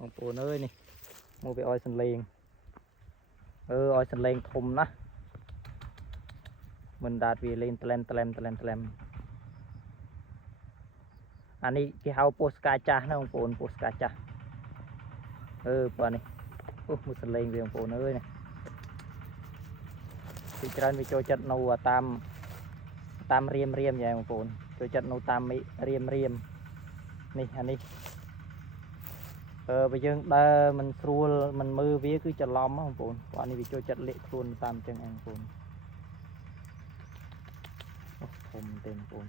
បងប្អូនអើយនេះមកវាអោយសន្លេងអោយសន្លេងធំណាស់មិនដាច់វាលេងត្លែមអានេះគេហៅពោះស្កាចាស់ណាបងប្អូនពោះស្កាចាស់បាទនេះមួយសន្លេងវាបងប្អូនអើយនេះពីច្រើនវាចូលចិត្តនៅតាមរៀមយ៉ាងបងប្អូនចូលចិត្តនៅតាមរៀមនេះអានេះបើយើងដើរមិនស្រួលមិនមើលវាគឺច្រឡំបងប្អូនព្រោះនេះវាចូលចិត្តលាក់ខ្លួនតាមអញ្ចឹងបងប្អូនធំទេបងប្អូន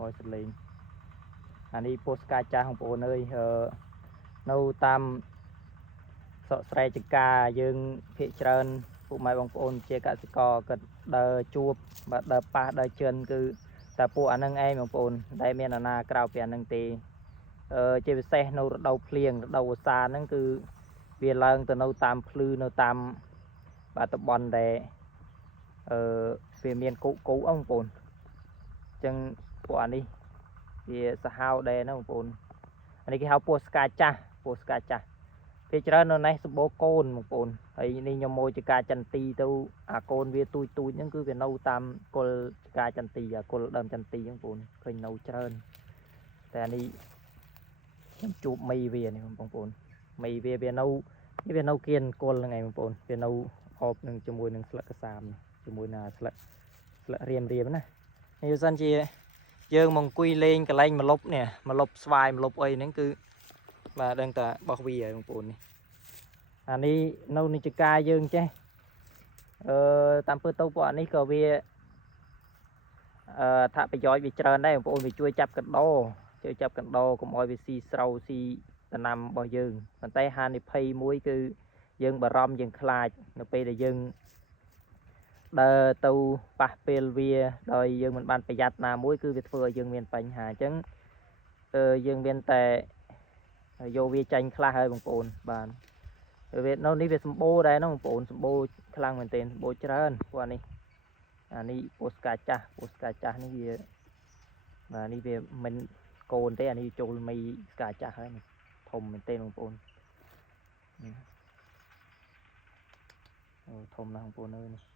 អោយសលេងអានេះពោះស្កាចាស់បងប្អូនអើយនៅតាមសក់ស្រែចកាយើងភាគច្រើនពុកម៉ែបងប្អូនជាកសិករគាត់ដើរជួបបាទដើរប៉ះដើរជិនគឺតែពួកអានឹងឯងបងប្អូនដែលមានអាណាក្រៅពីអានឹងទេជាពិសេសនៅរដូវភ្លៀងរដូវវស្សាហ្នឹងគឺវាឡើងទៅនៅតាមភ្លឺនៅតាមបាទតំបន់ដែលវាមានគោបងប្អូនអញ្ចឹងពួកអានេះវាសាហាវដែរណាបងប្អូនអានេះគេហៅពោះស្កាចាស់គេច្រើននៅនេះសម្បូរកូនបងប្អូនហើយនេះខ្ញុំមកជាការចន្ទីទៅអាកូនវាទូចហ្នឹងគឺវានៅតាមគល់ការចន្ទីអាគល់ដើមចន្ទីបងប្អូនឃើញនៅច្រើនតែអានេះខ្ញុំជួបមីវានេះបងប្អូនមីវានៅគៀនគល់ហ្នឹងឯងបងប្អូនវានៅអបនឹងជាមួយនឹងស្លឹកកសាមជាមួយនឹងស្លឹករៀមណានេះបើសិនជាយើងមកអង្គុយលេងកន្លែងម្លប់នេះម្លប់ស្វាយម្លប់អីហ្នឹងគឺបាទដឹងតែបោះវាហើយបងប្អូននេះអានេះនៅនិច្ចការយើងចេះតាមពើទៅពួកអានេះក៏វាថាប្រយោជន៍វាច្រើនដែរបងប្អូនវាជួយចាប់កណ្ដោកុំឲ្យវាស៊ីស្រូវស៊ីដំណាំរបស់យើងប៉ុន្តែហានិភ័យមួយគឺយើងបារម្ភយើងខ្លាចនៅពេលដែលយើងដើរទៅប៉ះពេលវាដោយយើងមិនបានប្រយ័ត្នណាមួយគឺវាធ្វើឲ្យយើងមានបញ្ហាអញ្ចឹងយើងមានតែយកវាចាញ់ខ្លះហើយបងប្អូនបាទវានៅនេះវាសម្បូរដែរណាបងប្អូនសម្បូរខ្លាំងមែនទែនសម្បូរច្រើនព្រោះអានេះពោះស្កាចាស់នេះវាបាទនេះវាមិនកូនទេអានេះចូលមីស្កាចាស់ហើយធំមែនទែនបងប្អូនធំណាស់បងប្អូនអើយនេះ